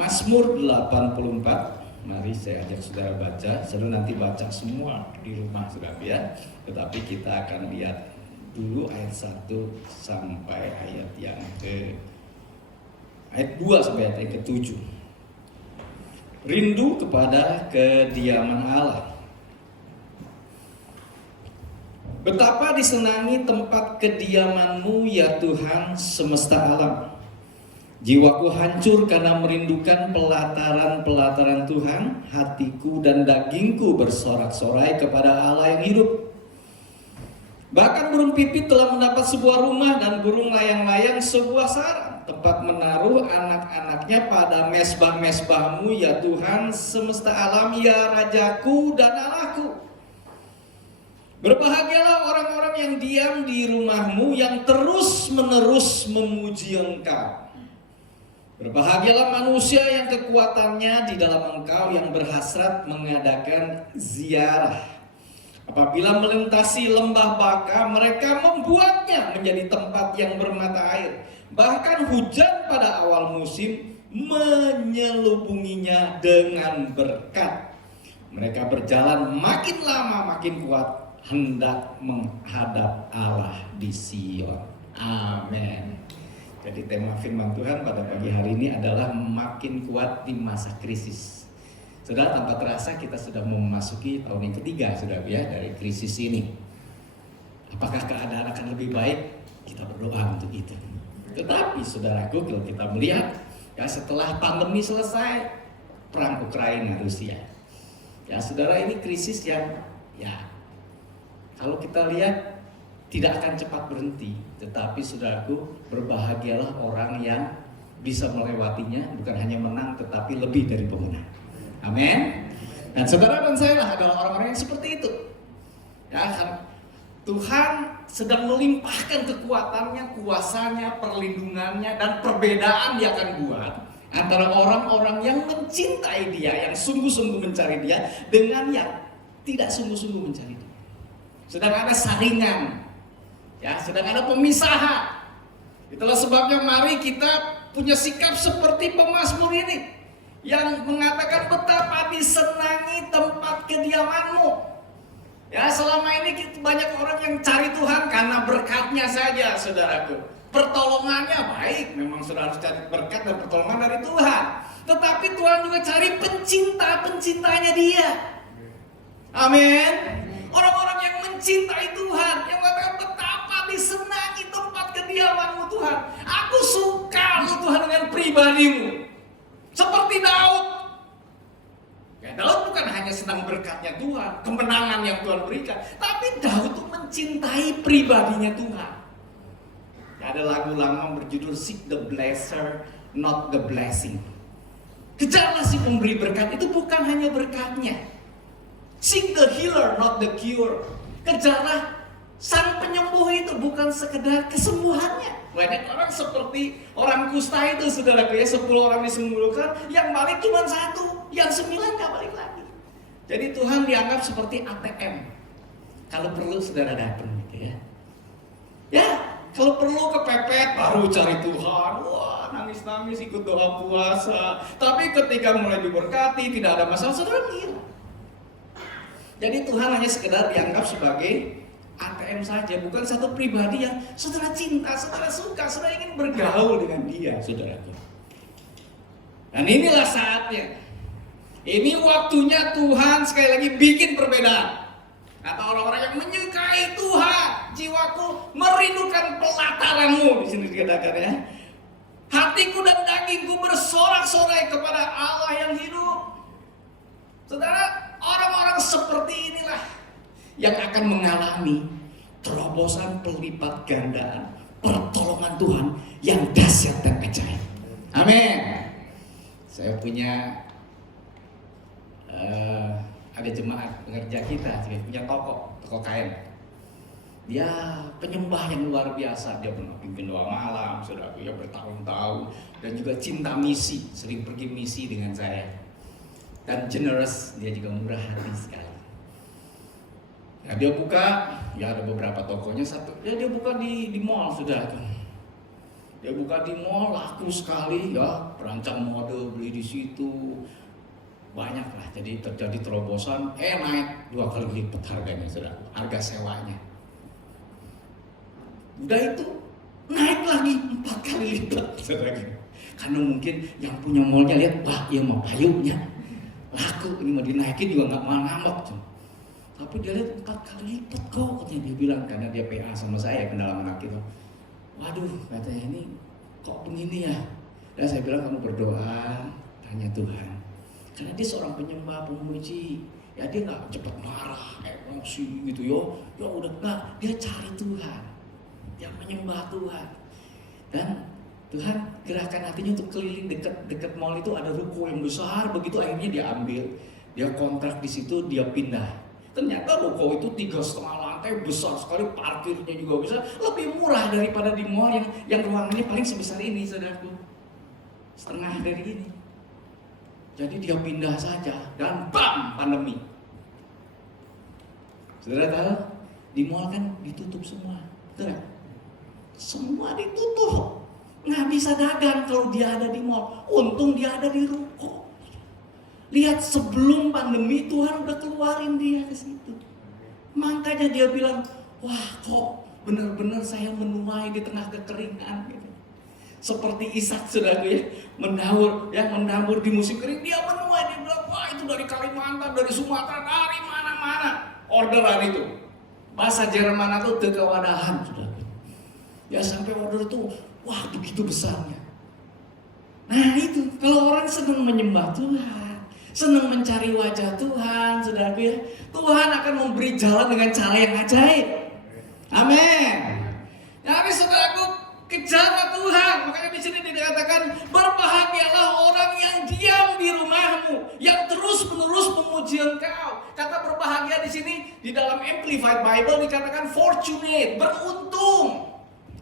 Mazmur 84. Mari saya ajak saudara baca. Saudara nanti baca semua di rumah saudara ya. Tetapi kita akan lihat dulu ayat 1 sampai ayat yang ayat 2 sampai ayat yang ke-7. Rindu kepada kediaman Allah. Betapa disenangi tempat kediaman-Mu ya Tuhan semesta alam. Jiwaku hancur karena merindukan pelataran-pelataran Tuhan. Hatiku dan dagingku bersorak-sorai kepada Allah yang hidup. Bahkan burung pipit telah mendapat sebuah rumah dan burung layang-layang sebuah sarang, tempat menaruh anak-anaknya pada mesbah-mesbah-Mu ya Tuhan semesta alam, ya Rajaku dan Allahku. Berbahagialah orang-orang yang diam di rumah-Mu, yang terus-menerus memuji Engkau. Berbahagialah manusia yang kekuatannya di dalam Engkau, yang berhasrat mengadakan ziarah. Apabila melintasi lembah Baka, mereka membuatnya menjadi tempat yang bermata air. Bahkan hujan pada awal musim menyelubunginya dengan berkat. Mereka berjalan makin lama makin kuat, hendak menghadap Allah di Sion. Amin. Jadi tema firman Tuhan pada pagi hari ini adalah makin kuat di masa krisis. Saudara, tanpa terasa kita sudah memasuki tahun yang ketiga sudah ya dari krisis ini. Apakah keadaan akan lebih baik? Kita berdoa untuk itu. Tetapi saudaraku, kalau kita melihat ya setelah pandemi selesai, perang Ukraina Rusia. Ya saudara, ini krisis yang ya kalau kita lihat tidak akan cepat berhenti, tetapi saudaraku, berbahagialah orang yang bisa melewatinya, bukan hanya menang tetapi lebih dari pemenang. Amin. Dan saudara dan saya lah adalah orang-orang yang seperti itu. Ya kan, Tuhan sedang melimpahkan kekuatannya, kuasanya, perlindungannya, dan perbedaan Dia akan buat antara orang-orang yang mencintai Dia, yang sungguh-sungguh mencari Dia, dengan yang tidak sungguh-sungguh mencari Dia. Sedang ada saringan. Ya, sedang ada pemisahan. Itulah sebabnya mari kita punya sikap seperti pemazmur ini yang mengatakan betapa disenangi tempat kediaman-Mu. Ya, selama ini banyak orang yang cari Tuhan karena berkat-Nya saja, saudaraku. Pertolongannya baik, memang saudara harus cari berkat dan pertolongan dari Tuhan. Tetapi Tuhan juga cari pencinta-pencintanya Dia. Amin. Orang-orang yang mencintai Tuhan, yang mengatakan betapa disenangi tempat kediaman-Mu Tuhan. Aku suka Lu Tuhan dengan pribadi-Mu. Seperti Daud. Ya, Daud bukan hanya senang berkat-Nya Tuhan, kemenangan yang Tuhan berikan, tapi Daud itu mencintai pribadinya Tuhan. Ya, ada lagu lama berjudul Seek the Blesser, Not the Blessing. Kejarlah si pemberi berkat, itu bukan hanya berkat-Nya. Seek the healer, not the cure. Kejarlah sang penyembuh itu, bukan sekedar kesembuhannya. Banyak orang seperti orang kusta itu, saudaraku ya, 10 orang disembuhkan, yang balik cuma 1, yang 9 gak balik lagi. Jadi Tuhan dianggap seperti ATM. Kalau perlu saudara datang gitu ya. Ya, kalau perlu kepepet baru cari Tuhan. Wah, nangis-nangis ikut doa puasa. Tapi ketika mulai diberkati, tidak ada masalah, saudara hilang. Jadi Tuhan hanya sekedar dianggap sebagai ATM saja, bukan satu pribadi yang saudara cinta, saudara suka, saudara ingin bergaul dengan Dia, saudara. Dan inilah saatnya. Ini waktunya Tuhan sekali lagi bikin perbedaan. Kata orang-orang yang menyukai Tuhan, jiwaku merindukan pelataran-Mu, di sini dikatakan ya. Hatiku dan dagingku bersorak-sorai kepada Allah yang hidup. Saudara, orang-orang seperti inilah yang akan mengalami terobosan pelipat gandaan pertolongan Tuhan yang dahsyat dan ajaib. Amin. Saya punya ada jemaat pengerja kita, saya punya toko kain. Dia penyembah yang luar biasa. Dia pernah pimpin doa malam, saudara, dia bertahun-tahun, dan juga cinta misi, sering pergi misi dengan saya. Dan generous, dia juga murah hati sekali. Nah, dia buka, ya ada beberapa tokonya, satu ya dia buka di mall, sudah. Dia buka di mall, laku sekali ya, perancang mode beli di situ, banyak lah. Jadi terjadi terobosan, naik 2 kali lipat harganya, saudara, harga sewanya. Udah itu naik lagi 4 kali lipat, saudara. Karena mungkin yang punya mallnya lihat, wah iya mah payungnya laku, ini mau dinaikin juga nggak mau ngambek. Tapi dia lihat 4 kali lipat kok, katanya dia bilang, karena dia PA sama saya pendalaman hati itu. Waduh, katanya ini kok begini ya? Dan saya bilang kamu berdoa, tanya Tuhan. Karena dia seorang penyembah, pemuji. Ya dia nggak cepat marah, emosi gitu yo. Ya udah nggak, dia cari Tuhan, dia menyembah Tuhan. Dan Tuhan gerakan hatinya untuk keliling dekat mall itu, ada ruko yang besar begitu, akhirnya dia ambil, dia kontrak di situ, dia pindah. Ternyata ruko itu 3,5 lantai, besar sekali, parkirnya juga bisa, lebih murah daripada di mall yang ruangannya paling sebesar ini, saudaraku, setengah dari ini. Jadi dia pindah saja dan bam, pandemi. Saudara tahu, di mall kan ditutup semua, betul gak? Semua ditutup, nggak bisa dagang kalau dia ada di mall. Untung dia ada di ruko. Lihat, sebelum pandemi Tuhan udah keluarin dia ke situ. Makanya dia bilang, wah kok benar-benar saya menuai di tengah kekeringan gitu. Seperti Ishak, saudaraku ya, mendabur di musim kering, dia menuai. Dia bilang, wah itu dari Kalimantan, dari Sumatera, dari mana-mana orderan itu. Bahasa Jerman itu kewadahan, saudaraku. Ya sampai order itu, wah begitu besarnya. Nah itu, kalau orang senang menyembah Tuhan, senang mencari wajah Tuhan, saudaraku ya, Tuhan akan memberi jalan dengan cara yang ajaib. Amin. Jadi saudaraku, kejarlah Tuhan. Makanya di sini dikatakan, berbahagialah orang yang diam di rumahmu, yang terus-menerus memuji Engkau. Kata berbahagia di sini di dalam Amplified Bible dikatakan fortunate, beruntung,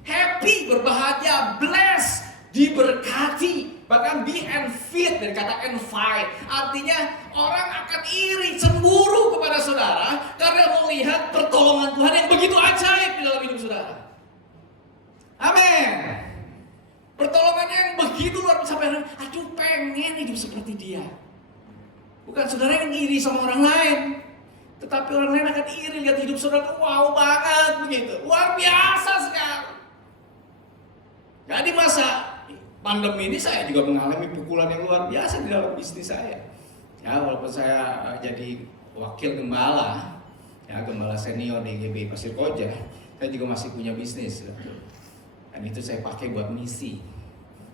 happy, berbahagia, blessed, diberkati. Bahkan be envied dari kata envy, artinya orang akan iri, cemburu kepada saudara karena melihat pertolongan Tuhan yang begitu ajaib di dalam hidup saudara. Amin. Pertolongannya yang begitu luar biasa, sampai aduh pengen hidup seperti dia. Bukan saudara yang iri sama orang lain, tetapi orang lain akan iri lihat hidup saudara, wow banget begitu, luar biasa sekali. Jadi masa pandemi ini saya juga mengalami pukulan yang luar biasa di dalam bisnis saya. Ya, walaupun saya jadi wakil gembala, ya gembala senior di GB Pasir Koja, saya juga masih punya bisnis. Dan itu saya pakai buat misi,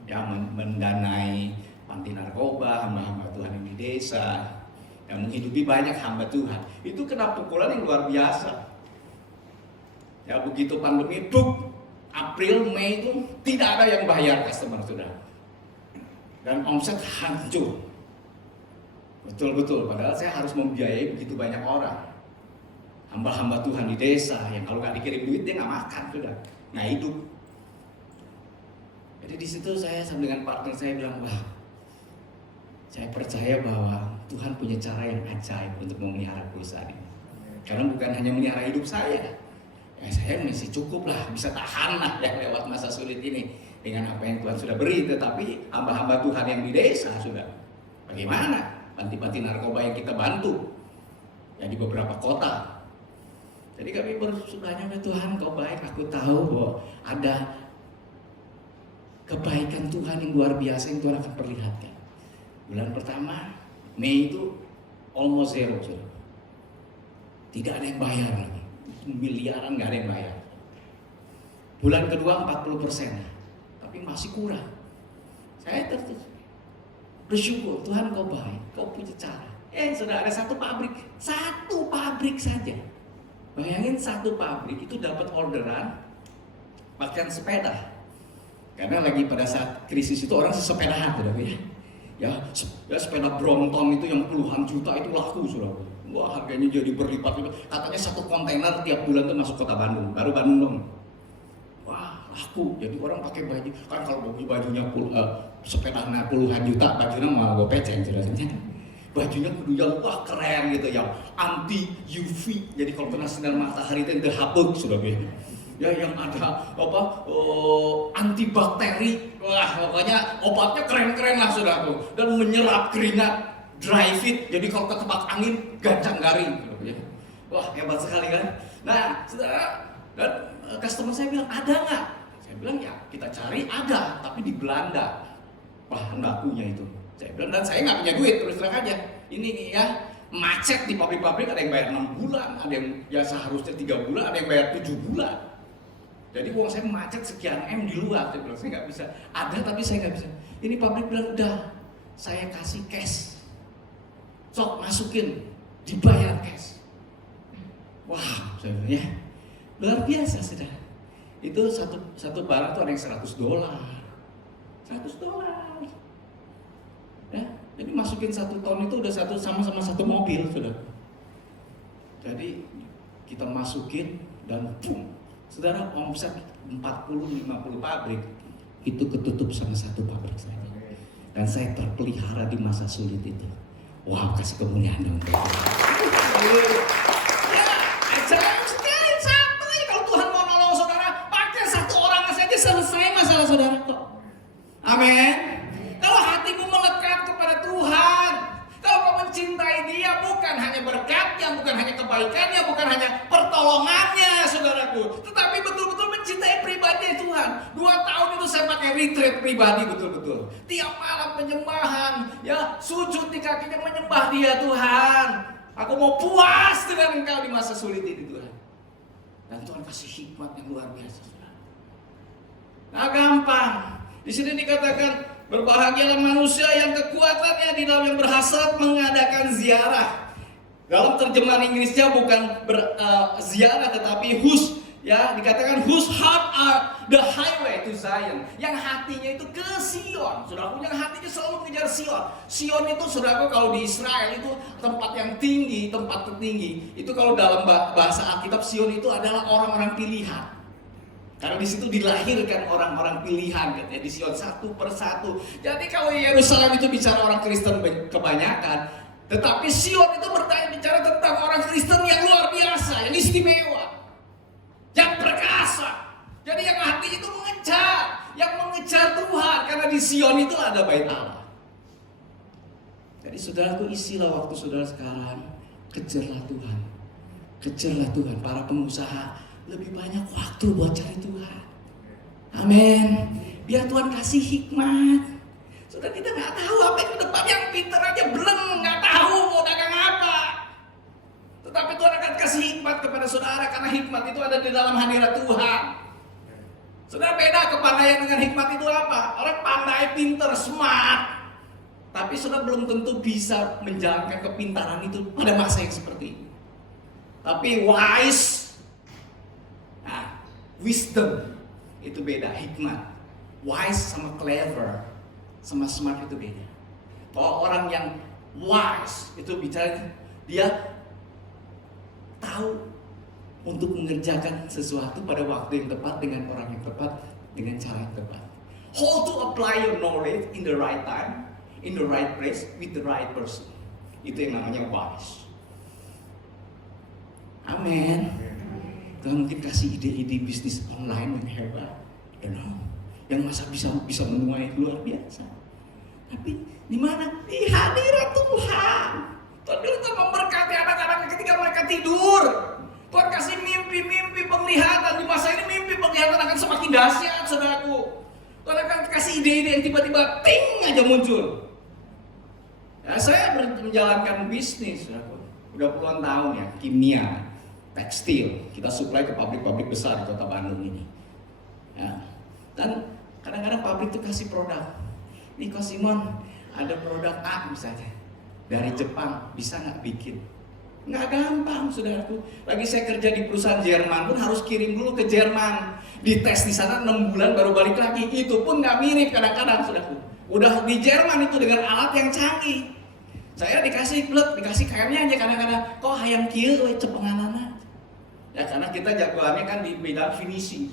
ya mendanai panti narkoba, hamba-hamba Tuhan yang di desa, yang menghidupi banyak hamba Tuhan. Itu kena pukulan yang luar biasa. Ya begitu pandemi, April, Mei itu tidak ada yang bayar customer sudah, dan omset hancur, betul-betul. Padahal saya harus membiayai begitu banyak orang, hamba-hamba Tuhan di desa yang kalau nggak dikirim duit dia nggak makan sudah, nggak hidup. Jadi di situ saya sama dengan partner saya bilang, wah, saya percaya bahwa Tuhan punya cara yang ajaib untuk memelihara perusahaan ini. Karena bukan hanya memelihara hidup saya. Ya, saya masih cukup lah, bisa tahan lah ya lewat masa sulit ini dengan apa yang Tuhan sudah beri. Tetapi hamba-hamba Tuhan yang di desa sudah, bagaimana? Panti-panti narkoba yang kita bantu ya di beberapa kota. Jadi kami bersudahnya, Tuhan Kau baik, aku tahu bahwa ada kebaikan Tuhan yang luar biasa yang Tuhan akan perlihatkan. Bulan pertama, Mei itu almost zero, tidak ada yang bayar lagi. Miliaran nggak ada yang bayar. Bulan kedua 40%, tapi masih kurang. Saya terus bersyukur, Tuhan Kau baik, Kau punya cara. Sudah ada satu pabrik saja. Bayangin satu pabrik itu dapat orderan pakaian sepeda. Karena lagi pada saat krisis itu orang sesepedahan, saudara ya. Ya sepeda Brompton itu yang puluhan juta itu laku, saudara. Wah, harganya jadi berlipat-lipat. Katanya satu kontainer tiap bulan tuh masuk kota Bandung, baru Bandung dong. Wah, laku. Jadi orang pakai baju, kan kalau bajunya sepedanya puluhan juta, bajunya malah gue peceng, saudara. Bajunya kudu yang wah keren gitu, yang anti UV. Jadi kalau kena sinar matahari itu terhapus, sudah. ya yang ada antibakteri, wah pokoknya obatnya keren-keren lah saudaraku, dan menyerap keringat, dry fit, jadi kalau ketebak angin gancang garing, ya. Wah hebat sekali kan. Nah saudara, dan customer saya bilang ada nggak? Saya bilang ya kita cari ada, tapi di Belanda. Wah nggak punya itu. Saya bilang, dan saya nggak punya duit, terus terang aja. Ini ya macet di pabrik-pabrik, ada yang bayar 6 bulan, ada yang ya seharusnya 3 bulan, ada yang bayar 7 bulan. Jadi uang saya macet sekian M di luar. Saya bilang saya nggak bisa. Ada tapi saya nggak bisa. Ini pabrik bilang udah, saya kasih cash. Sok masukin, dibayar cash. Wah, saya bilang ya luar biasa sudah. Itu satu barang tuh ada yang $100. $100. Ya, jadi masukin 1 ton itu udah sama-sama 1 mobil sudah. Jadi kita masukin dan boom, saudara, omset 40-50 pabrik itu ketutup sama 1 pabrik saya. Dan saya terpelihara di masa sulit itu. Wow, kasih kemuliaan dong. Ya, ajaib sekali. Satu aja kalau Tuhan mau nolong saudara, pakai 1 orang saja selesai masalah saudara kok. Amin. Kalau hatimu melekat kepada Tuhan, kalau kau mencintai Dia, bukan hanya berkatnya, bukan hanya kebaikannya, bukan hanya pertolongannya, saudaraku, tetapi betul-betul mencintai pribadi Tuhan. 2 tahun itu saya pakai retreat pribadi betul-betul. Tiap malam penyembahan, ya sujud di kakinya menyembah Dia, Tuhan. Aku mau puas dengan Engkau di masa sulit ini, Tuhan. Dan Tuhan kasih hikmat yang luar biasa, saudara. Nah, gampang. Di sini dikatakan, berbahagialah manusia yang kekuatannya di dalam yang berhasrat mengadakan ziarah. Dalam terjemahan Inggrisnya bukan ziarah tetapi whose, ya dikatakan whose heart are the highway to Zion. Yang hatinya itu ke Sion. Saudaraku, yang hatinya selalu mengejar Sion. Sion itu saudaraku kalau di Israel itu tempat yang tinggi, tempat tertinggi. Itu kalau dalam bahasa Alkitab Sion itu adalah orang-orang pilihan. Karena di situ dilahirkan orang-orang pilihan, katanya di Sion 1 persatu. Jadi kalau Yerusalem itu bicara orang Kristen kebanyakan, tetapi Sion itu bicara tentang orang Kristen yang luar biasa, yang istimewa, yang perkasa. Jadi yang hati itu mengejar Tuhan, karena di Sion itu ada bait Allah. Jadi saudaraku, isilah waktu saudara sekarang, kejarlah Tuhan, kejarlah Tuhan. Para pengusaha, lebih banyak waktu buat cari Tuhan. Amin. Biar Tuhan kasih hikmat. Sudah kita nggak tahu apa yang ke depan, yang pintar aja belum nggak tahu mau dagang apa. Tetapi Tuhan akan kasih hikmat kepada saudara, karena hikmat itu ada di dalam hadirat Tuhan. Saudara, beda kepandaian dengan hikmat itu apa? Orang pandai, pintar, smart, tapi saudara belum tentu bisa menjalankan kepintaran itu pada masa yang seperti ini. Tapi wise, wisdom itu beda, hikmat. Wise sama clever sama smart itu beda. Kalau orang yang wise itu bicara, dia tahu untuk mengerjakan sesuatu pada waktu yang tepat, dengan orang yang tepat, dengan cara yang tepat. How to apply your knowledge in the right time, in the right place, with the right person. Itu yang namanya wise. Amin. Tuhan mungkin kasih ide-ide bisnis online yang hebat, yang masa bisa menuai luar biasa. Tapi di mana? Di hadirat Tuhan. Tuhan memberkati anak-anaknya ketika mereka tidur. Tuhan kasih mimpi-mimpi penglihatan. Di masa ini mimpi penglihatan akan semakin dahsyat, saudaraku. Tuhan akan kasih ide-ide yang tiba-tiba ting aja muncul. Ya, saya menjalankan bisnis, saudaraku. Udah puluhan tahun ya, kimia, tekstil, kita supply ke pabrik-pabrik besar di kota Bandung ini. Ya. Dan kadang-kadang pabrik itu kasih produk. Nih Ko Simon, ada produk A misalnya dari Jepang, bisa nggak bikin? Nggak gampang, saudaraku. Lagi saya kerja di perusahaan Jerman pun harus kirim dulu ke Jerman, dites di sana 6 bulan baru balik lagi. Itu pun nggak mirip kadang-kadang, saudaraku. Udah di Jerman itu dengan alat yang canggih. Saya dikasih kainnya aja kadang-kadang. Kok hayang kieu we cepenganana? Ya karena kita jagoannya kan di bidang finishing.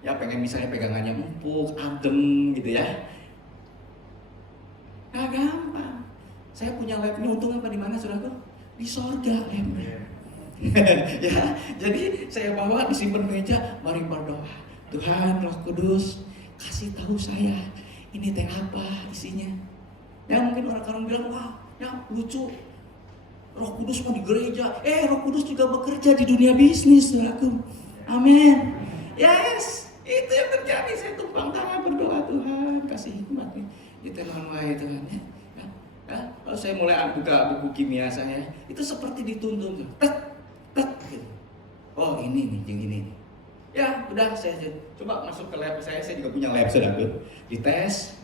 Ya pengen misalnya pegangannya empuk, adem gitu ya. Nah gampang. Saya punya labnya, untung apa di mana saudaraku? Di sorga labnya. Ya, jadi saya bawa disimpan meja, mari berdoa. Tuhan Roh Kudus kasih tahu saya ini teh apa isinya. Ya mungkin orang-orang bilang, wah ya lucu, Roh Kudus mau di gereja. Roh Kudus juga bekerja di dunia bisnis, saudaraku. Amin. Yes, itu yang terjadi. Saya tumpang tangan berdoa, Tuhan kasih hikmat nih. Itu Tuhan Tuhan ya. Kalau saya mulai buka buku kimia saya, itu seperti dituntun tuh. Gitu. Oh ini nih, yang ini nih. Ya udah saya coba masuk ke lab saya juga punya lab, saudaraku. Dites,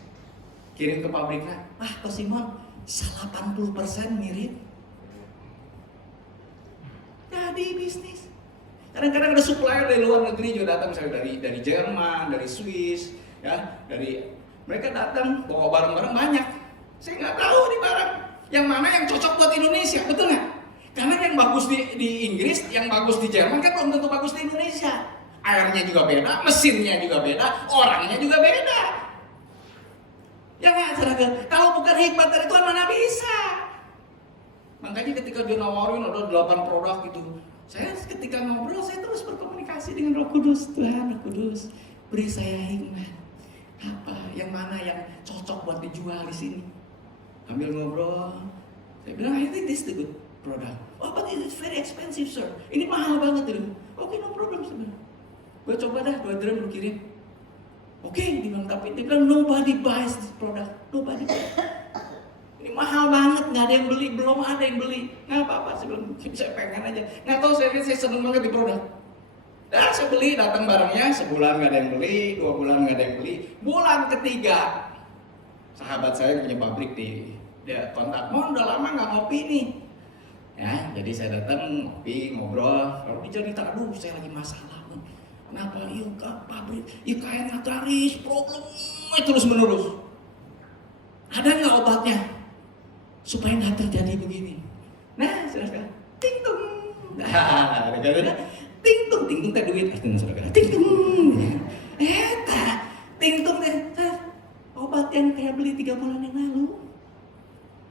kirim ke pabriknya. Pak Simon, 80% mirip. Jadi bisnis. Kadang-kadang ada supplier dari luar negeri juga datang, misalnya dari Jerman, dari Swiss, ya, mereka datang bawa barang-barang banyak. Saya nggak tahu nih barang yang mana yang cocok buat Indonesia, betul nggak? Karena yang bagus di Inggris, yang bagus di Jerman kan belum tentu bagus di Indonesia. Airnya juga beda, mesinnya juga beda, orangnya juga beda. Ya nggak, saudara? Kalau bukan hikmat dari Tuhan mana bisa? Makanya ketika dia nawarin ada 8 produk gitu, saya ketika ngobrol saya terus berkomunikasi dengan Roh Kudus. Tuhan Roh Kudus, beri saya hikmat. Apa yang mana yang cocok buat dijual di sini? Ambil ngobrol, saya bilang I think this is the good product. Oh but it is very expensive sir. Ini mahal banget itu. Oke no problem sebenarnya. Gue coba dah 2 drum lu kirim. Oke, dia bilang nobody buys this product. Nobody buys. Ini mahal banget, nggak ada yang beli, belum ada yang beli. Nggak apa-apa, saya pengen aja. Nggak tahu saya seneng banget di produk. Dan saya beli, datang barangnya, sebulan nggak ada yang beli, 2 bulan nggak ada yang beli. Bulan ketiga, sahabat saya punya pabrik dia kontak, udah lama nggak ngopi nih. Ya, jadi saya datang ngopi, ngobrol. Kalau dicerita, aduh saya lagi masalah. Kenapa? Yuk pabrik, yuk kayak nataris, problem terus menerus. Ada nggak obatnya supaya nggak terjadi begini? Nah, saudara, ting tung. Nah, ting tung teh duit, artinya saudara. Ting tung. Ting tung teh obat yang saya beli 3 bulan yang lalu.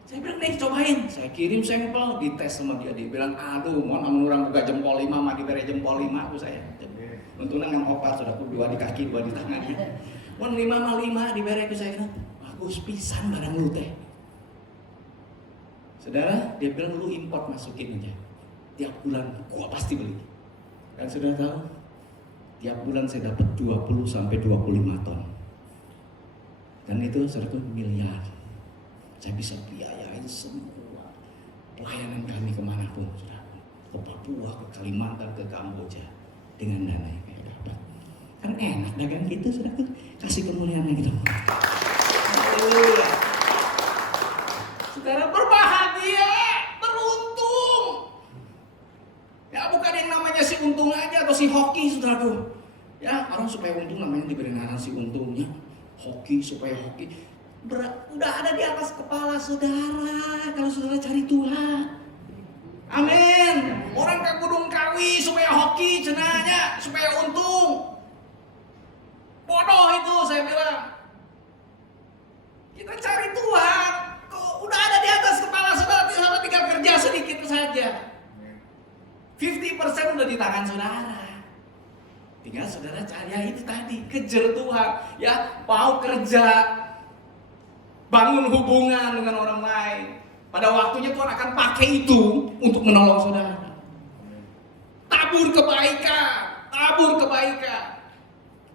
Saya bilang nih cobain, saya kirim sampel, dites sama dia bilang, aduh, mau orang buka jempol 5, mah diberi jempol 5 aku saya. Untungnya nggak opat, sudah 2 di kaki, 2 di tangan. Mau 5 sama 5 diberi aku saya. Bagus pisan barang lu teh. Saudara, dia bilang lu import masukin aja. Tiap bulan gua pasti beli. Dan saudara tahu, tiap bulan saya dapat 20 sampai 25 ton. Dan itu 1 miliar. Saya bisa biayain semua pelayanan kami kemanapun, saudara. Ke Papua, ke Kalimantan, ke Kamboja dengan dana yang kayak dapat. Kan enak dagang gitu, saudara. Kasih kemuliaan gitu. Saudara berbahagia, beruntung. Ya bukan yang namanya si untung aja atau si hoki, saudaraku. Ya orang supaya untung namanya diberi nama si untungnya. Hoki supaya hoki. Udah ada di atas kepala saudara kalau saudara cari Tuhan. Amin. Orang ke Gunung Kawi supaya hoki cenanya, supaya untung. Bodoh itu saya bilang. Kita cari Tuhan, kok udah ada di atas kepala saudara, tinggal kerja sedikit saja. 50% udah di tangan saudara. Tinggal saudara cari ya itu tadi, kejar Tuhan, ya mau kerja, bangun hubungan dengan orang lain. Pada waktunya Tuhan akan pakai itu untuk menolong saudara. Tabur kebaikan.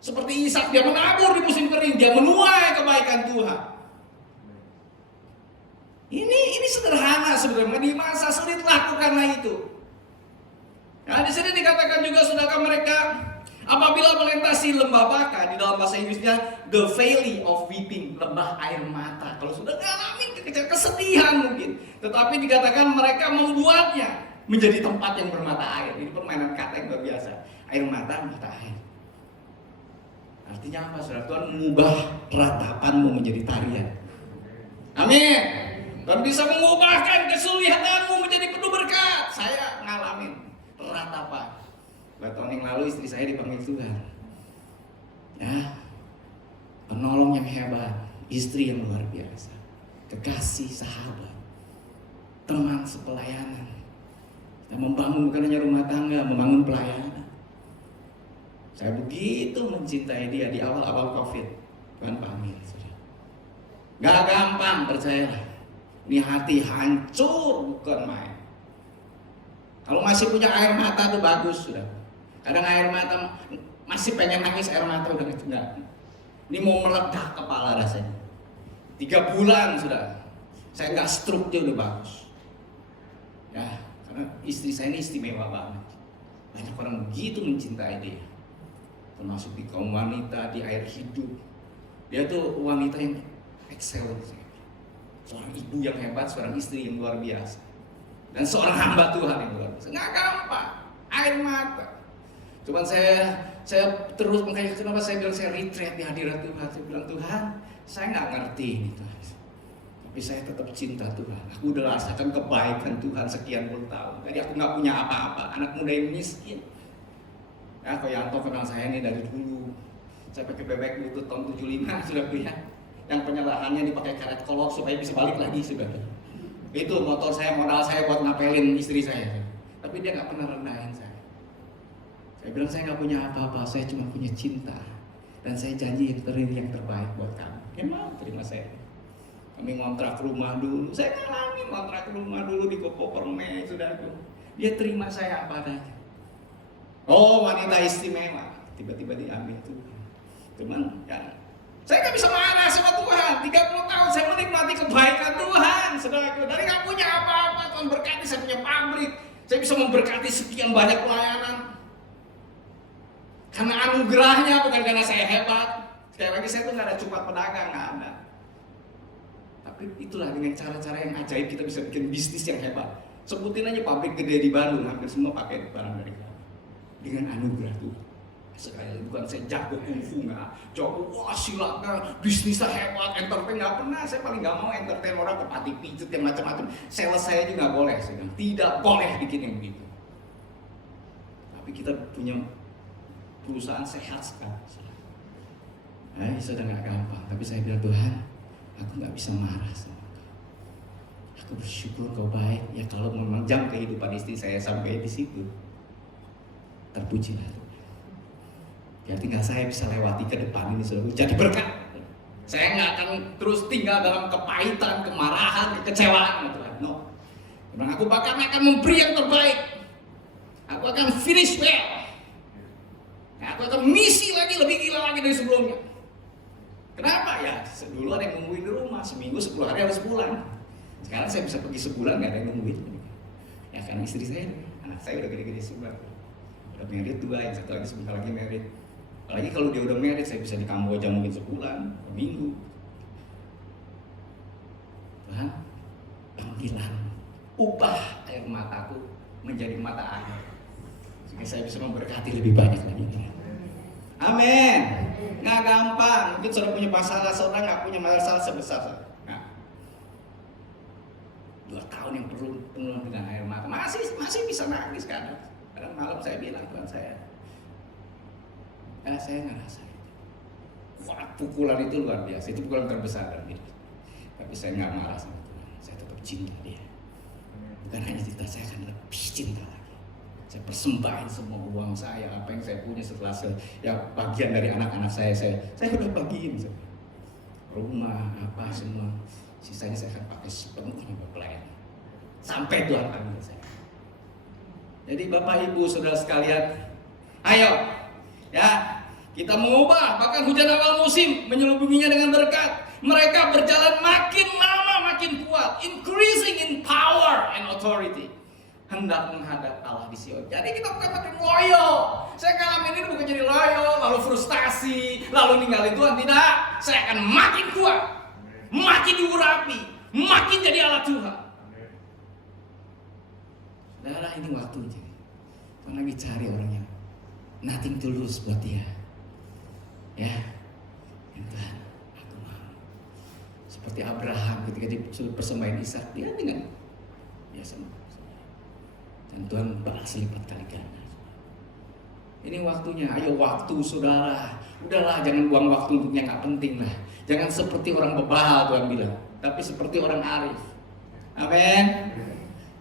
Seperti Ishak, dia menabur di musim kering, dia menuai kebaikan Tuhan. Ini sederhana sebenarnya, di masa sulit lakukanlah itu. Nah, di sini dikatakan juga saudara mereka apabila melintasi lembah Baka, di dalam bahasa Inggrisnya the valley of weeping, lembah air mata. Kalau sudah ngalamin kesedihan mungkin, tetapi dikatakan mereka membuatnya menjadi tempat yang bermata air. Ini permainan kata yang luar biasa. Air mata air. Artinya apa saudara? Tuhan mengubah ratapanmu menjadi tarian. Amin. Dan bisa mengubahkan kesulitanmu menjadi penuh berkat. Saya ngalamin ratapan. 2 tahun yang lalu istri saya dipanggil Tuhan. Ya, penolong yang hebat, istri yang luar biasa, kekasih sahabat, teman sepelayanan. Dan membangun bukan hanya rumah tangga, membangun pelayanan. Saya begitu mencintai dia di awal-awal COVID. Tuhan panggil. Gak gampang, percayalah. Ini hati hancur, bukan main. Kalau masih punya air mata tuh bagus sudah. Kadang air mata masih pengen nangis, air mata udah enggak. Ini mau meledak kepala rasanya. 3 bulan sudah. Saya nggak stroke dia udah bagus. Ya, karena istri saya ini istimewa banget. Banyak orang begitu mencintai dia. Termasuk di kaum wanita, di air hidup. Dia tuh wanita yang excellent. Seorang ibu yang hebat, seorang istri yang luar biasa. Dan seorang hamba Tuhan yang luar biasa. Nggak gampang, air mata. Cuman saya terus, makanya kenapa saya bilang saya retreat di hadirat Tuhan. Saya bilang, Tuhan, saya nggak ngerti ini Tuhan. Tapi saya tetap cinta Tuhan. Aku udah rasakan kebaikan Tuhan sekian puluh tahun. Jadi aku nggak punya apa-apa, anak muda yang miskin. Ya, Ko Yanto kenal saya nih dari dulu. Saya pakai bebek butut tahun 75 sudah punya. Yang penyalahannya dipakai karet kolok supaya bisa balik lagi sudah. Itu motor saya, modal saya buat ngapelin istri saya. Tapi dia nggak pernah rendahin saya. Saya bilang saya nggak punya apa-apa, saya cuma punya cinta. Dan saya janji yang terbaik buat kamu. Dia mau terima saya. Kami ngontrak rumah dulu. Saya ngalamin ngontrak rumah dulu di Kopo Perme, sudah. Dia terima saya apa adanya. Oh, wanita istimewa. Tiba-tiba diambil Tuhan. Cuman ya, saya nggak bisa marah sama Tuhan. 30 tahun saya menikmati kebaikan Tuhan, saudaraku. Dari nggak punya apa-apa, Tuhan berkati. Saya punya pabrik. Saya bisa memberkati sekian banyak pelayanan. Karena anugerahnya, bukan karena saya hebat. Sekali lagi saya tuh nggak ada cuma pedagang, nggak ada. Tapi itulah dengan cara-cara yang ajaib kita bisa bikin bisnis yang hebat. Sebutin aja pabrik gede di Bandung, hampir semua pakai barang dari kami. Dengan anugerah Tuhan. Sekali lagi bukan saya jago kungfu, nggak. Jago, wah silakan, bisnisnya hebat, entertain nggak pernah. Saya paling nggak mau entertain orang ke pati pijet yang macam-macam. Sales saya juga nggak boleh, saya bilang, tidak boleh bikin yang begitu. Tapi kita punya perusahaan sehat sekali. Nah, sudah nggak gampang. Tapi saya bilang, Tuhan, aku nggak bisa marah sama kau. Aku bersyukur kau baik. Ya kalau memang jam kehidupan istri saya sampai di situ, terpujilah Tuhan. Ya tinggal saya bisa lewati ke depan ini sudah jadi berkat. Saya nggak akan terus tinggal dalam kepahitan, kemarahan, kekecewaan, Tuhan. No. Karena aku bahkan akan memberi yang terbaik. Aku akan finish well. Aku akan misi lagi lebih gila lagi dari sebelumnya. Kenapa ya? Dulu ada yang nungguin di rumah, seminggu 10 hari harus pulang. Sekarang saya bisa pergi sebulan nggak ada yang nungguin. Ya karena istri saya, anak saya udah gede-gede semua. Udah married 2, yang satu lagi sebentar lagi married. Apalagi kalau dia udah married, saya bisa di Kamboja mungkin sebulan, seminggu. Tuhan, panggilan, ubah air mataku menjadi mata air. Sehingga saya bisa memberkati lebih banyak lagi. Amin. Nggak gampang. Mungkin saudara punya masalah, saudara nggak punya masalah sebesar. Nah, 2 tahun yang penuh dengan air mata, masih bisa nangis kadang. Kadang malam saya bilang, Tuhan saya ngerasa itu. Wah, pukulan itu luar biasa. Itu pukulan terbesar dalam hidup. Tapi saya nggak marah sama Tuhan. Saya tetap cinta dia. Bukan hanya cinta, saya akan lebih cinta lagi. Saya persembahin semua uang saya, apa yang saya punya setelah ya bagian dari anak-anak saya udah bagiin rumah apa semua, sisanya saya akan pakai sepenuhnya buat pelayanan sampai Tuhan panggil saya. Jadi Bapak Ibu Saudara sekalian, ayo ya kita mengubah, bahkan hujan awal musim menyelubunginya dengan berkat. Mereka berjalan makin lama makin kuat, increasing in power and authority. Hendak menghadap Allah di Sion. Jadi kita bukan makin loyo. Saya ngalamin ini bukan jadi loyo, lalu frustasi, lalu ninggalin Tuhan. Tidak, saya akan makin kuat, makin diurapi, makin jadi alat Tuhan. Saudara, ini waktunya. Tuhan lagi cari orang yang nothing to lose buat dia. Ya, Tuhan, aku mau. Seperti Abraham ketika dia persembahan Ishak, dia dengan biasa. Dan Tuhan balas lipat kali ganda. Ini waktunya, ayo waktu saudara. Udahlah, jangan buang waktu untuk yang gak penting lah. Jangan seperti orang bebal Tuhan bilang, tapi seperti orang arif. Amin.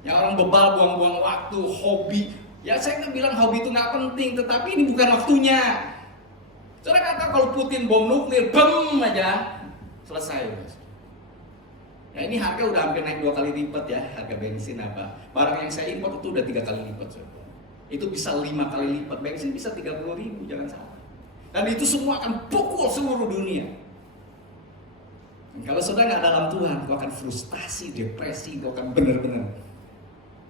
Ya orang bebal buang-buang waktu, hobi. Ya saya nggak bilang hobi itu nggak penting, tetapi ini bukan waktunya. Saudara kata kalau Putin bom nuklir, bom aja selesai. Ya ini harga udah hampir naik 2 kali lipat ya, harga bensin apa. Barang yang saya impor itu udah 3 kali lipat. Saudara. Itu bisa 5 kali lipat, bensin bisa 30.000, jangan salah. Dan itu semua akan pukul seluruh dunia. Dan kalau saudara nggak dalam Tuhan, kau akan frustasi, depresi, kau akan benar-benar.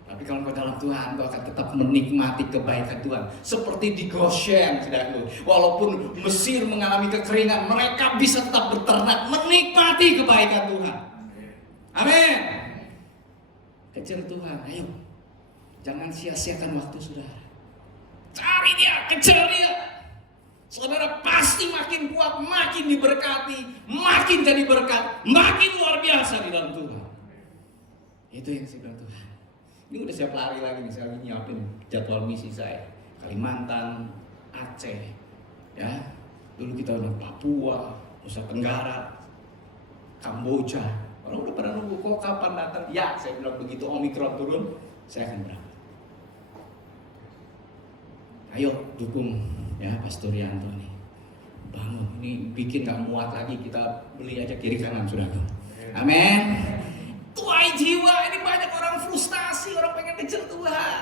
Tapi kalau kau dalam Tuhan, kau akan tetap menikmati kebaikan Tuhan. Seperti di Goshen, saudaraku. Walaupun Mesir mengalami kekeringan, mereka bisa tetap berternak, menikmati kebaikan Tuhan. Amin. Kejar Tuhan, ayo. Jangan sia-siakan waktu saudara. Cari dia, kejar dia. Saudara pasti makin kuat, makin diberkati, makin jadi berkat, makin luar biasa di dalam Tuhan. Itu yang saya bilang Tuhan. Ini udah siap lari lagi nih, saya lagi nyiapin jadwal misi saya. Kalimantan, Aceh, ya. Dulu kita udah Papua, Nusa Tenggara, Kamboja. Orang udah pada nunggu kok kapan datang? Ya, saya bilang begitu Omikron turun, saya akan berangkat. Ayo dukung ya Pastor Yanto nih, bangun, ini bikin gak muat lagi, kita beli aja kiri kanan saudara. Amin. Tuai jiwa, ini banyak orang frustasi, orang pengen kejar Tuhan.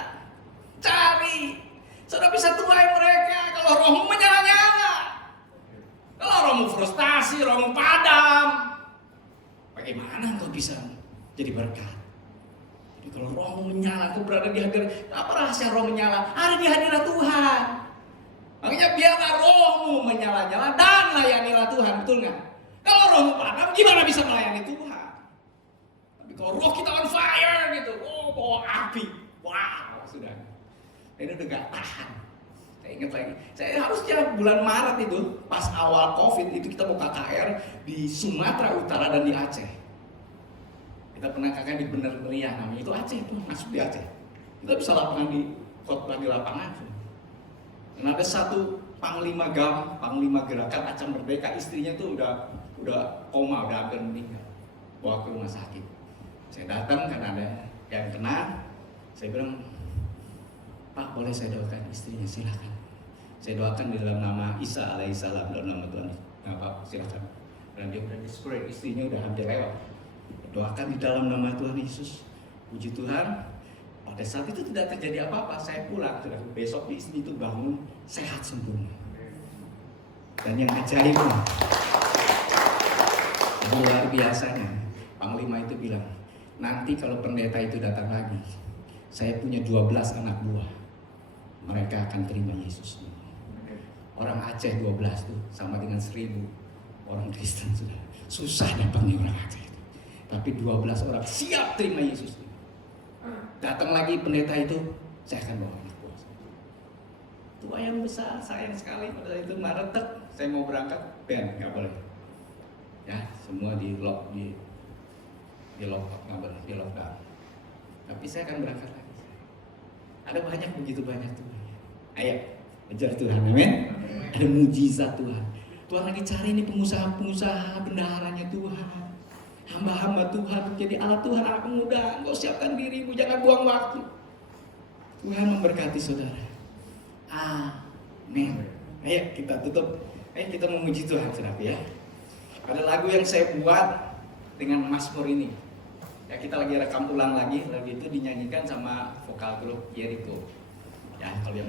Cari, saudara bisa tuai mereka kalau rohmu menyala-nyala. Kalau rohmu frustasi, rohmu padam, bagaimana engkau bisa jadi berkat? Jadi kalau rohmu menyala, engkau berada di hadirat. Apa rahasia roh menyala? Ada di hadirat Tuhan. Makanya biarlah rohmu menyala-nyala dan layanilah Tuhan, betul nggak? Kalau rohmu padam, gimana bisa melayani Tuhan? Tapi kalau roh kita on fire gitu, oh bawa api, wow sudah. Ini udah gak tahan. Saya ingat lagi, saya harusnya bulan Maret itu, pas awal COVID itu kita mau KKR di Sumatera Utara dan di Aceh. Kita pernah KKR di Bener Meriah, namanya itu Aceh tuh, masuk di Aceh. Kita bisa lapangan di khotbah di lapangan. Dan ada satu panglima GAM, panglima gerakan Aceh Merdeka, istrinya tuh udah koma, udah hampir meninggal, bawa ke rumah sakit. Saya datang karena ada yang kena, saya bilang, Pak boleh saya doakan istrinya, silakan. Saya doakan di dalam nama Isa alaihissalam, dalam nama Tuhan. Nggak apa-apa, silakan. Dan dia udah desperate, istrinya udah hampir lewat. Doakan di dalam nama Tuhan Yesus. Puji Tuhan. Pada saat itu tidak terjadi apa-apa, saya pulang. Besok istri itu bangun sehat sempurna. Dan yang ajaibnya, yang luar biasanya, panglima itu bilang, nanti kalau pendeta itu datang lagi, saya punya 12 anak buah, mereka akan terima Yesus. Orang Aceh 12 tuh sama dengan 1000 orang Kristen sudah. Susah dapatnya orang Aceh itu. Tapi 12 orang siap terima Yesus. Datang lagi pendeta itu, saya akan bawa anak buah. Tua yang besar, sayang sekali pada itu Maret, saya mau berangkat, Ben nggak boleh. Ya, semua di lockdown, nggak boleh, di lockdown. Tapi saya akan berangkat lagi. Ada banyak, begitu banyak Tuhan. Ayo, kejar Tuhan, amin. Ada mujizat Tuhan. Tuhan lagi cari ini pengusaha-pengusaha bendaharanya Tuhan. Hamba-hamba Tuhan, jadi alat Tuhan, anak muda. Engkau siapkan dirimu, jangan buang waktu. Tuhan memberkati saudara. Amin. Ayo kita tutup. Ayo kita memuji Tuhan saudara ya. Ada lagu yang saya buat dengan Mazmur ini. Ya kita lagi rekam ulang lagi itu dinyanyikan sama vokal grup Jericho. Ya kalau yang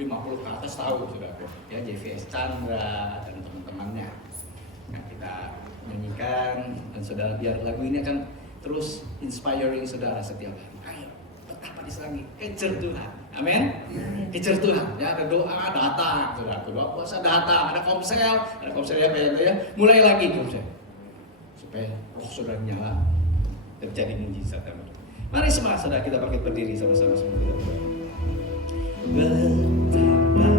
50 ke atas tahu sudah. Ya JVS Chandra dan teman-temannya. Nah kita nyanyikan dan saudara biar lagu ini akan terus inspiring saudara setiap hari. Ayo betapa lagi kejar Tuhan, amin. Kejar Tuhan. Ya ada doa datang, saudara. Doa puasa datang, ada komsel ya ya. Mulai lagi komsel supaya roh saudara nyala terjadi mujizat. Mari semua saudara kita bangkit berdiri sama-sama semua kita berdoa. Betapa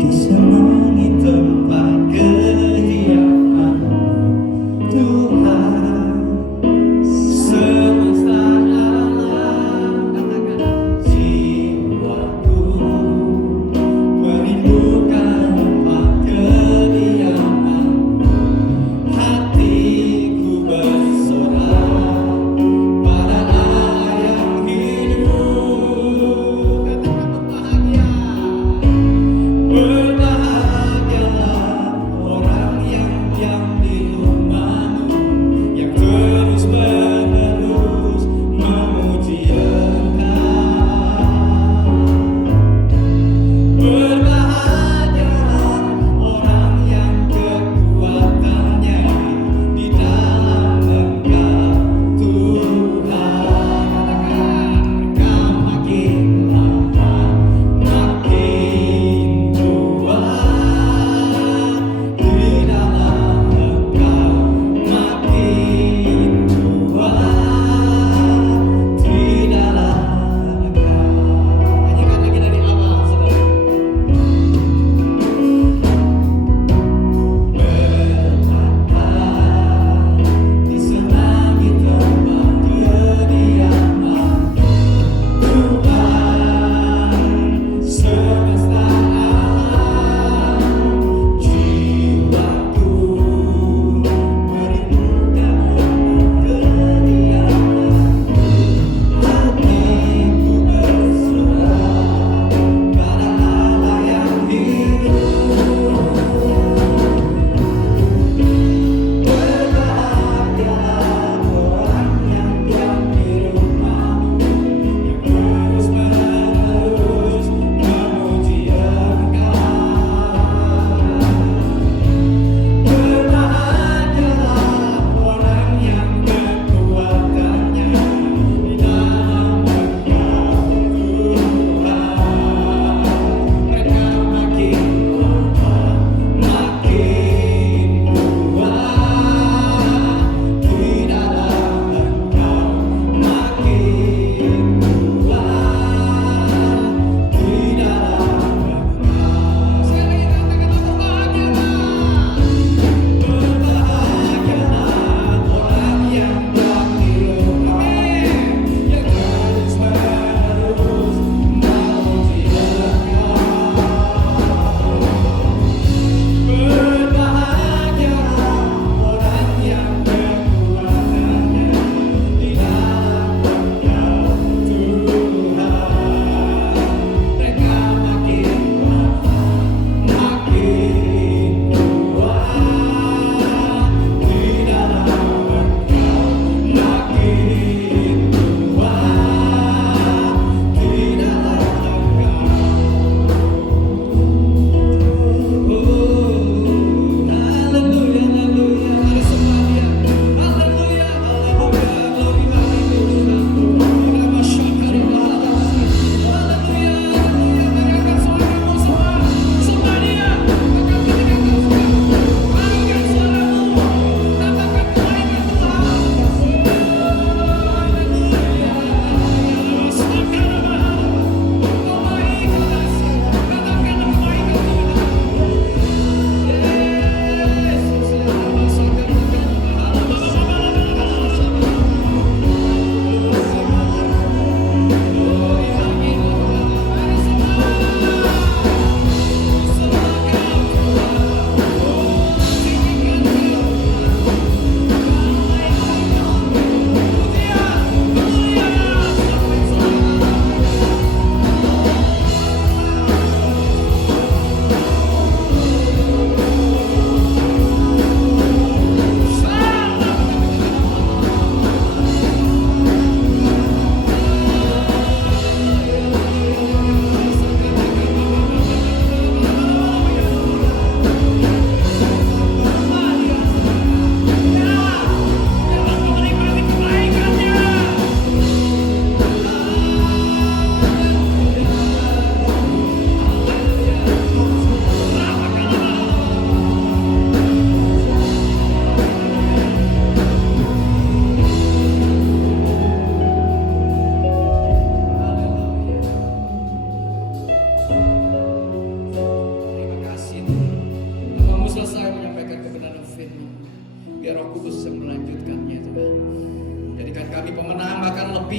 disenangi tempat kediaman Tuhan semesta alam, katakan jiwaku merindukan tempat kediaman, hatiku bersorak pada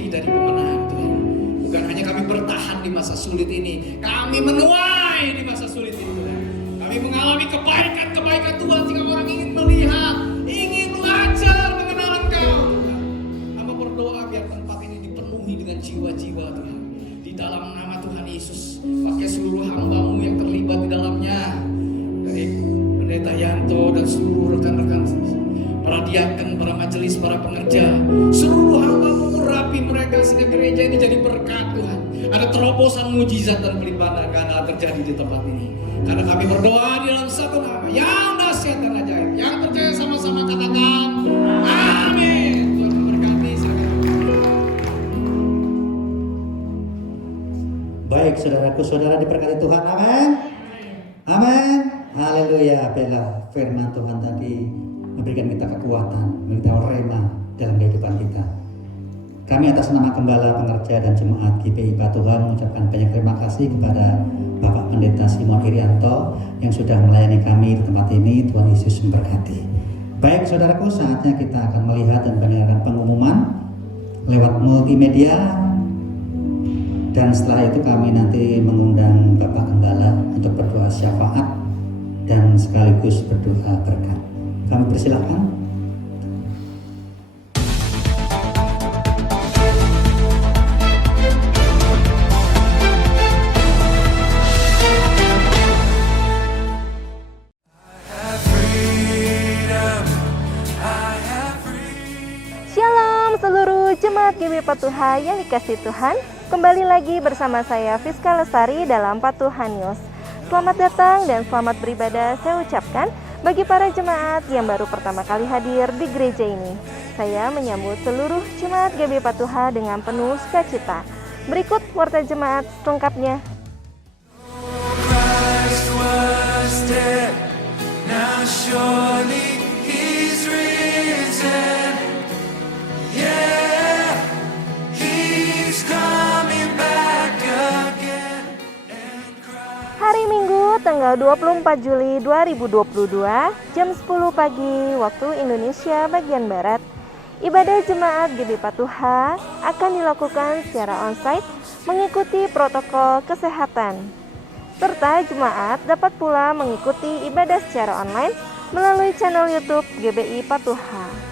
lebih dari pemenang Tuhan. Bukan hanya kami bertahan di masa sulit ini, kami menuai di masa sulit ini Tuhan. Kami mengalami kebaikan-kebaikan Tuhan sehingga orang ingin melihat, ingin belajar mengenal Engkau Tuhan. Hamba berdoa biar tempat ini dipenuhi dengan jiwa-jiwa Tuhan. Di dalam nama Tuhan Yesus, pakai seluruh hamba-Mu yang terlibat di dalamnya, dari Pendeta Yanto dan seluruh rekan-rekan, para diaken, para majelis, para pengerja, seluruh hamba-Mu urapi mereka sehingga gereja ini jadi berkat Tuhan. Ada terobosan mujizat dan pelimpahan ganda terjadi di tempat ini. Karena kami berdoa di dalam satu nama yang dahsyat dan ajaib. Yang percaya sama-sama katakan amin. Tuhan memberkati. Baik, saudaraku, saudara diberkati Tuhan. Amin. Amin. Haleluya. Biarlah firman Tuhan tadi memberikan kita kekuatan, memberikan rema dalam kehidupan kita. Kami atas nama Gembala, Pengerja dan Jemaat GBI Patuha mengucapkan banyak terima kasih kepada Bapak Pendeta Simon Irianto yang sudah melayani kami di tempat ini. Tuhan Yesus memberkati. Baik saudaraku, saatnya kita akan melihat dan mendengarkan pengumuman lewat multimedia. Dan setelah itu kami nanti mengundang Bapak Gembala untuk berdoa syafaat dan sekaligus berdoa berkat. Kami persilakan. Shalom seluruh jemaat GBI Patuha yang dikasihi Tuhan. Kembali lagi bersama saya Fiska Lestari dalam Patuha News. Selamat datang dan selamat beribadah saya ucapkan bagi para jemaat yang baru pertama kali hadir di gereja ini. Saya menyambut seluruh jemaat GBI Patuha dengan penuh sukacita. Berikut warta jemaat selengkapnya. Hari Minggu tanggal 24 Juli 2022 jam 10 pagi waktu Indonesia bagian Barat, ibadah jemaat GBI Patuha akan dilakukan secara onsite mengikuti protokol kesehatan. Serta jemaat dapat pula mengikuti ibadah secara online melalui channel YouTube GBI Patuha.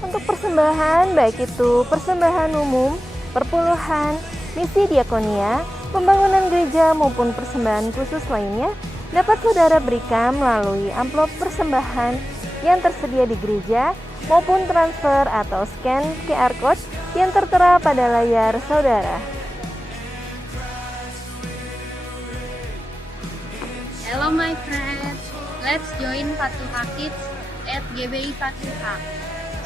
Untuk persembahan, baik itu persembahan umum, perpuluhan, misi diakonia, pembangunan gereja maupun persembahan khusus lainnya, dapat saudara berikan melalui amplop persembahan yang tersedia di gereja maupun transfer atau scan QR Code yang tertera pada layar saudara. Hello my friends, let's join Patuha Kids at GBI Patuha.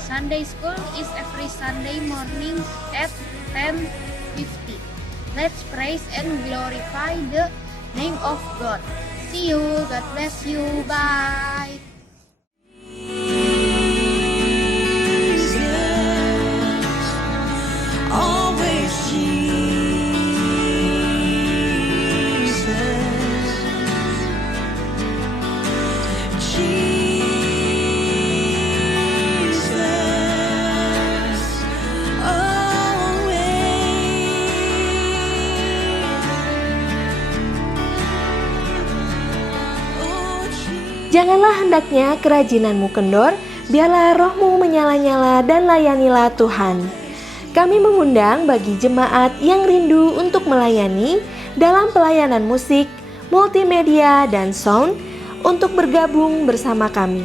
Sunday school is every Sunday morning at 10:50. Let's praise and glorify the name of God. See you, God bless you, bye. Janganlah hendaknya kerajinanmu kendor, biarlah rohmu menyala-nyala dan layanilah Tuhan. Kami mengundang bagi jemaat yang rindu untuk melayani dalam pelayanan musik, multimedia, dan sound untuk bergabung bersama kami.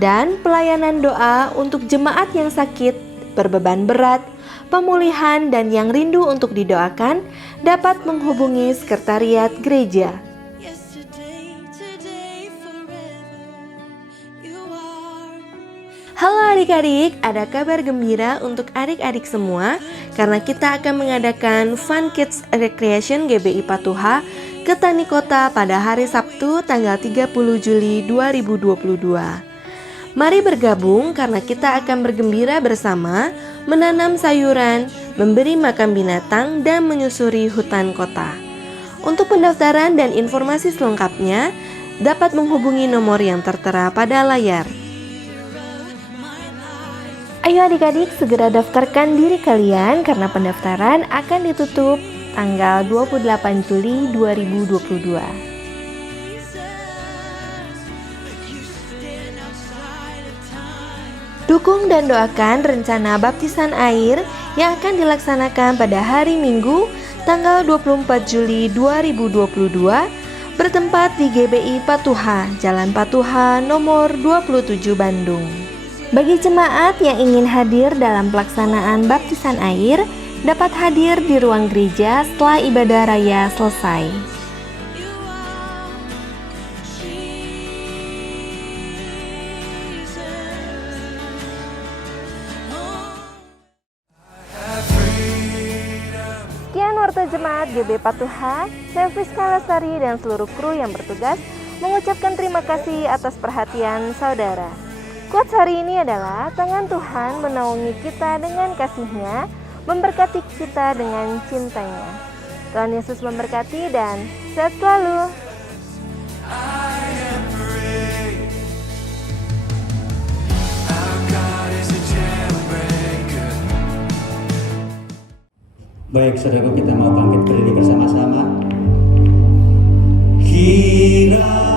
Dan pelayanan doa untuk jemaat yang sakit, berbeban berat, pemulihan, dan yang rindu untuk didoakan dapat menghubungi sekretariat gereja. Halo adik-adik, ada kabar gembira untuk adik-adik semua karena kita akan mengadakan Fun Kids Recreation GBI Patuha ke Tani Kota pada hari Sabtu tanggal 30 Juli 2022. Mari bergabung karena kita akan bergembira bersama, menanam sayuran, memberi makan binatang, dan menyusuri hutan kota. Untuk pendaftaran dan informasi selengkapnya, dapat menghubungi nomor yang tertera pada layar. Ayo adik-adik segera daftarkan diri kalian karena pendaftaran akan ditutup tanggal 28 Juli 2022. Dukung dan doakan rencana baptisan air yang akan dilaksanakan pada hari Minggu tanggal 24 Juli 2022 bertempat di GBI Patuha, Jalan Patuha nomor 27 Bandung. Bagi jemaat yang ingin hadir dalam pelaksanaan baptisan air, dapat hadir di ruang gereja setelah ibadah raya selesai. Sekian warta jemaat GBI Patuha, saya Friska Lestari dan seluruh kru yang bertugas mengucapkan terima kasih atas perhatian saudara. Quotes hari ini adalah tangan Tuhan menaungi kita dengan kasih-Nya, memberkati kita dengan cintanya. Tuhan Yesus memberkati dan sehat selalu. Baik, saudara, kita mau bangkit berdiri bersama-sama. Kiranya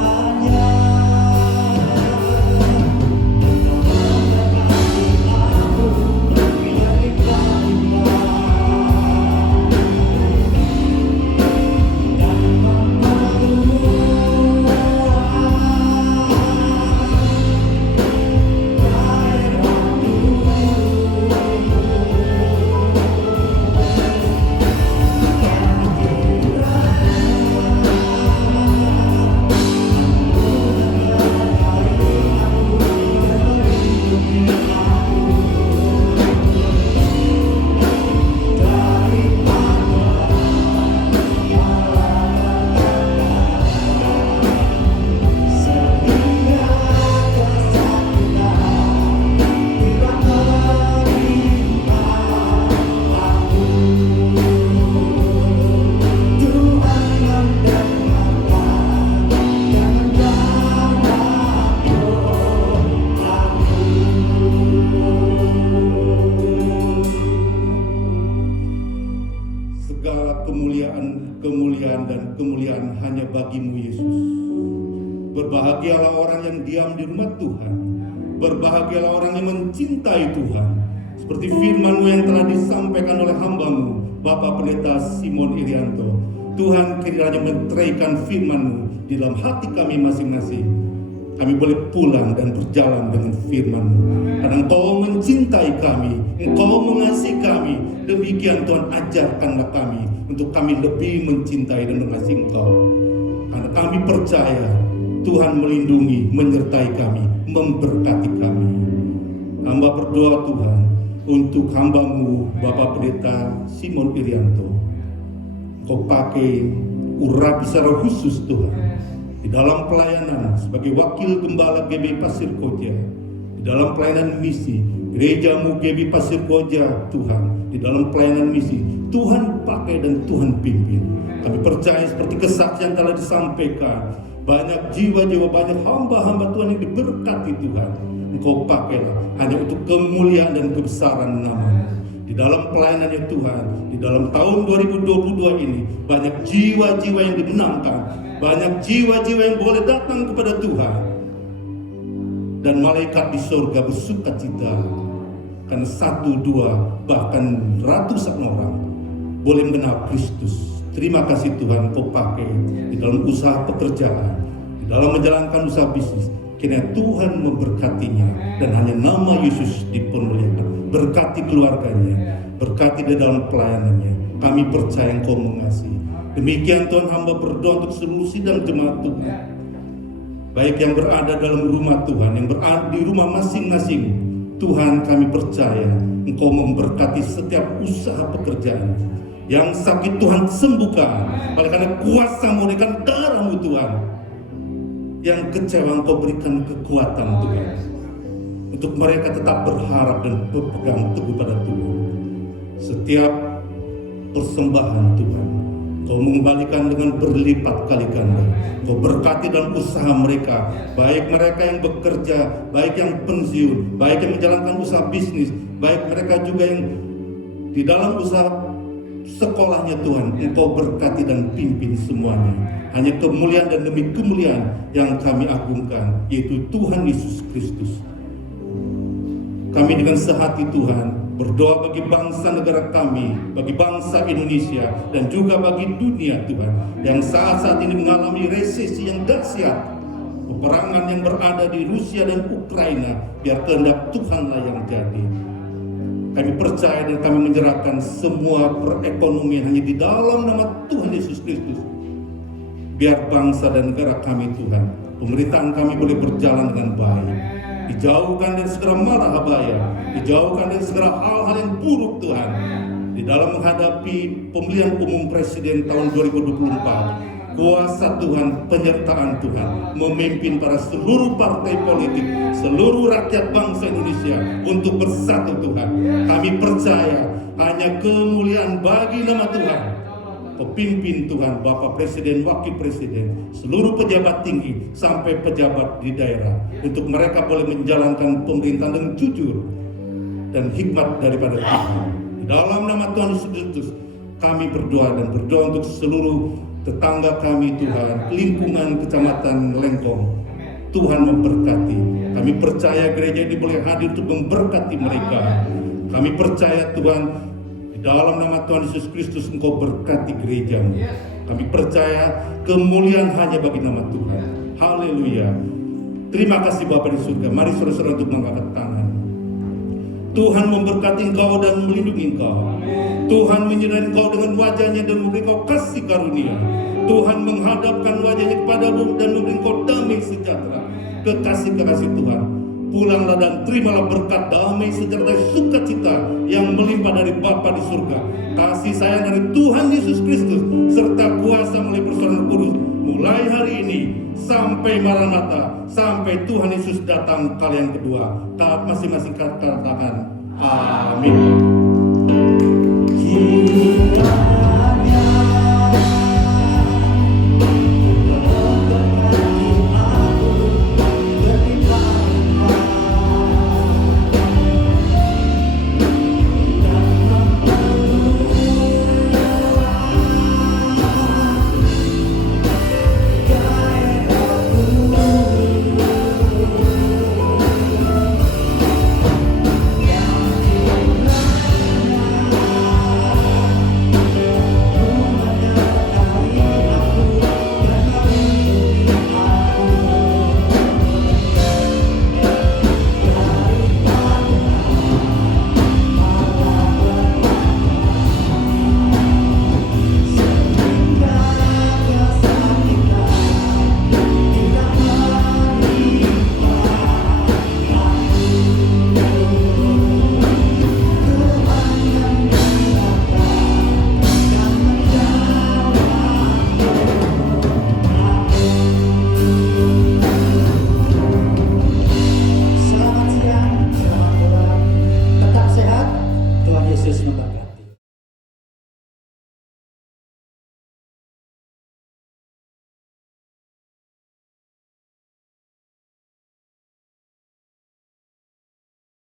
kemuliaan dan kemuliaan hanya bagimu Yesus. Berbahagialah orang yang diam di rumah Tuhan. Berbahagialah orang yang mencintai Tuhan. Seperti firman-Mu yang telah disampaikan oleh hamba-Mu, Bapak Pendeta Simon Irianto. Tuhan kiranya menteraikan firman-Mu di dalam hati kami masing-masing. Kami boleh pulang dan berjalan dengan firman-Mu. Karena Engkau mencintai kami, Engkau mengasihi kami. Demikian Tuhan, ajarkanlah kami untuk kami lebih mencintai dan mengasihi Engkau. Karena kami percaya Tuhan melindungi, menyertai kami, memberkati kami. Hamba berdoa Tuhan untuk hamba-Mu Bapak Pendeta Simon Irianto. Engkau pakai urapi secara khusus Tuhan di dalam pelayanan sebagai wakil gembala GBI Pasir Koja, di dalam pelayanan misi gereja-Mu GBI Pasir Koja Tuhan, di dalam pelayanan misi Tuhan pakai dan Tuhan pimpin. Kami percaya seperti kesaksian telah disampaikan, banyak jiwa-jiwa, banyak hamba-hamba Tuhan yang diberkati Tuhan. Engkau pakailah hanya untuk kemuliaan dan kebesaran nama-Mu. Di dalam pelayanannya Tuhan, di dalam tahun 2022 ini, banyak jiwa-jiwa yang dimenangkan, banyak jiwa-jiwa yang boleh datang kepada Tuhan. Dan malaikat di surga bersuka cita, karena 1, 2, bahkan ratusan orang boleh mengenal Kristus. Terima kasih Tuhan, Kau pakai di dalam usaha pekerjaan, di dalam menjalankan usaha bisnis. Kiranya Tuhan memberkatinya dan hanya nama Yesus dipermuliakan. Berkati keluarganya, berkati di dalam pelayanannya. Kami percaya Engkau mengasihi. Demikian Tuhan, hamba berdoa untuk seluruh sidang jemaat Tuhan, baik yang berada dalam rumah Tuhan, yang berada di rumah masing-masing, Tuhan, kami percaya Engkau memberkati setiap usaha pekerjaan. Yang sakit Tuhan sembuhkan, oleh karena kuasa-Mu berikan darah-Mu Tuhan. Yang kecewa Engkau berikan kekuatan Tuhan, untuk mereka tetap berharap dan berpegang teguh pada Tuhan. Setiap persembahan Tuhan, Kau mengembalikan dengan berlipat kali ganda. Kau berkati dalam usaha mereka, baik mereka yang bekerja, baik yang pensiun, baik yang menjalankan usaha bisnis, baik mereka juga yang di dalam usaha sekolahnya Tuhan. Engkau berkati dan pimpin semuanya. Hanya kemuliaan dan demi kemuliaan yang kami agungkan, yaitu Tuhan Yesus Kristus. Kami dengan sehati Tuhan berdoa bagi bangsa negara kami, bagi bangsa Indonesia, dan juga bagi dunia Tuhan, yang saat-saat ini mengalami resesi yang dahsyat. Peperangan yang berada di Rusia dan Ukraina, biar kehendak Tuhanlah yang jadi. Kami percaya dan kami menyerahkan semua perekonomian hanya di dalam nama Tuhan Yesus Kristus. Biar bangsa dan negara kami Tuhan, pemerintahan kami boleh berjalan dengan baik. Dijauhkan dari segala marahbaya, dijauhkan dari segala hal-hal yang buruk Tuhan. Di dalam menghadapi pemilihan umum presiden tahun 2024, kuasa Tuhan, penyertaan Tuhan, memimpin para seluruh partai politik, seluruh rakyat bangsa Indonesia untuk bersatu Tuhan. Kami percaya hanya kemuliaan bagi nama Tuhan. Pimpin Tuhan, Bapak Presiden, Wakil Presiden, seluruh pejabat tinggi sampai pejabat di daerah, untuk mereka boleh menjalankan pemerintahan dengan jujur dan hikmat daripada Tuhan. Di dalam nama Tuhan Yesus Kristus, kami berdoa dan berdoa untuk seluruh tetangga kami Tuhan, lingkungan Kecamatan Lengkong. Tuhan memberkati. Kami percaya gereja ini boleh hadir untuk memberkati mereka. Kami percaya Tuhan, dalam nama Tuhan Yesus Kristus Engkau berkati gereja-Mu. Kami percaya kemuliaan hanya bagi nama Tuhan. Haleluya. Terima kasih Bapa di surga. Mari saudara-saudara untuk mengangkat tangan. Tuhan memberkati engkau dan melindungi engkau. Tuhan menyertai engkau dengan wajahnya dan memberi engkau kasih karunia. Tuhan menghadapkan wajahnya kepadamu dan memberi engkau damai sejahtera. Kekasih-kekasih Tuhan, pulanglah dan terimalah berkat damai sejahtera sukacita yang melimpah dari Bapa di surga, kasih sayang dari Tuhan Yesus Kristus, serta kuasa melalui persoalan kudus, mulai hari ini sampai Maranatha, sampai Tuhan Yesus datang kali yang kedua. Taat masing-masing katakan amin. Yesus memberkati.